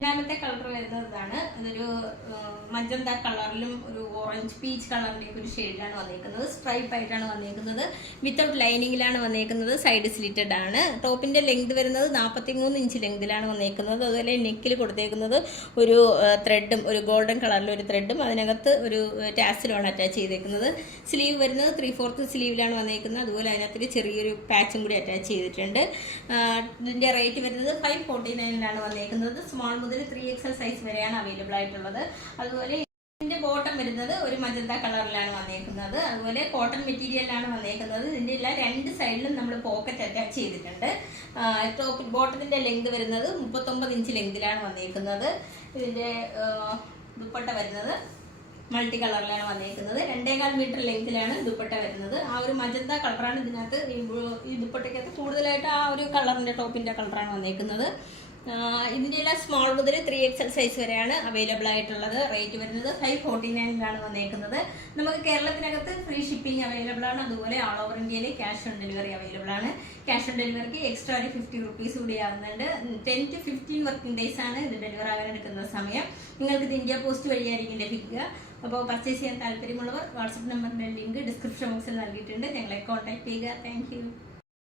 രണ്ടാമത്തെ കളർ വരുന്നത് ഇതാണ്. ഇതൊരു മജന്ത കളറിലും ഒരു ഓറഞ്ച് പീച്ച് കളറിന്റെ ഒരു ഷെയ്ഡിലാണ് വന്നേക്കുന്നത്. സ്ട്രൈപ്പ് ആയിട്ടാണ് വന്നേക്കുന്നത്. വിത്തൗട്ട് ലൈനിങ്ങിലാണ് വന്നേക്കുന്നത്. സൈഡ് സ്ലിറ്റഡ് ആണ്. ടോപ്പിന്റെ ലെങ്ത് വരുന്നത് 43 ഇഞ്ച് ലെങ്തിലാണ് വന്നേക്കുന്നത്. അതുപോലെ നെക്കിൽ കൊടുത്തേക്കുന്നത് ഒരു ത്രെഡും, ഒരു ഗോൾഡൻ കളറിലെ ഒരു ത്രെഡും അതിനകത്ത് ഒരു ടാസിലുമാണ് അറ്റാച്ച് ചെയ്തേക്കുന്നത്. സ്ലീവ് വരുന്നത് 3/4 സ്ലീവിലാണ് വന്നേക്കുന്നത്. അതുപോലെ അതിനകത്ത് ചെറിയൊരു പാച്ചും കൂടി അറ്റാച്ച് ചെയ്തിട്ടുണ്ട്. ഇതിന്റെ റേറ്റ് വരുന്നത് 549 വന്നേക്കുന്നത്. സ്മോൾ മുതൽ 3XL സൈസ് വരെയാണ് അവൈലബിൾ ആയിട്ടുള്ളത്. അതുപോലെ ഇതിന്റെ ബോട്ടം വരുന്നത് ഒരു മജന്ത കളറിലാണ് വന്നേക്കുന്നത്. അതുപോലെ കോട്ടൺ മെറ്റീരിയലാണ് വന്നേക്കുന്നത്. ഇതിന്റെ എല്ലാ രണ്ട് സൈഡിലും നമ്മൾ പോക്കറ്റ് അറ്റാച്ച് ചെയ്തിട്ടുണ്ട്. ബോട്ടത്തിന്റെ ലെങ്ത് വരുന്നത് 39 ഇഞ്ച് ലെങ്തിലാണ് വന്നേക്കുന്നത്. ഇതിന്റെ ദുപ്പട്ട വരുന്നത് മൾട്ടി കളറിലാണ് വന്നേക്കുന്നത്. 2.25 മീറ്റർ ലെങ്തിലാണ് ദുപ്പട്ട വരുന്നത്. ആ ഒരു മജന്ത കളറാണ് ഇതിനകത്ത്. ഈ ദുപ്പട്ടയ്ക്കകത്ത് കൂടുതലായിട്ട് ആ ഒരു കളറിന്റെ ടോപ്പിന്റെ കളറാണ് വന്നേക്കുന്നത്. ഇതിൻ്റെ എല്ലാം സ്മോൾ മുതൽ 3XL സൈസ് വരെയാണ് അവൈലബിൾ ആയിട്ടുള്ളത്. റേറ്റ് വരുന്നത് 549 വന്നേക്കുന്നത്. നമുക്ക് കേരളത്തിനകത്ത് ഫ്രീ ഷിപ്പിംഗ് അവൈലബിൾ ആണ്. അതുപോലെ ഓൾ ഓവർ ഇന്ത്യയിൽ ക്യാഷ് ഓൺ ഡെലിവറി അവൈലബിൾ ആണ്. ക്യാഷ് ഓൺ ഡെലിവറിക്ക് എക്സ്ട്രാ ഒരു 50 റുപ്പീസ് കൂടി ആകുന്നുണ്ട്. 10 to 15 വർക്കിംഗ് ഡേയ്സ് ആണ് ഇത് ഡെലിവർ ആകാൻ എടുക്കുന്ന സമയം. നിങ്ങൾക്ക് ഇത് ഇന്ത്യ പോസ്റ്റ് വഴിയായിരിക്കും ലഭിക്കുക. അപ്പോൾ പർച്ചേസ് ചെയ്യാൻ താല്പര്യമുള്ളവർ വാട്സപ്പ് നമ്പറിൻ്റെ ലിങ്ക് ഡിസ്ക്രിപ്ഷൻ ബോക്സിൽ നൽകിയിട്ടുണ്ട്. ഞങ്ങളെ കോൺടാക്ട് ചെയ്യുക. താങ്ക്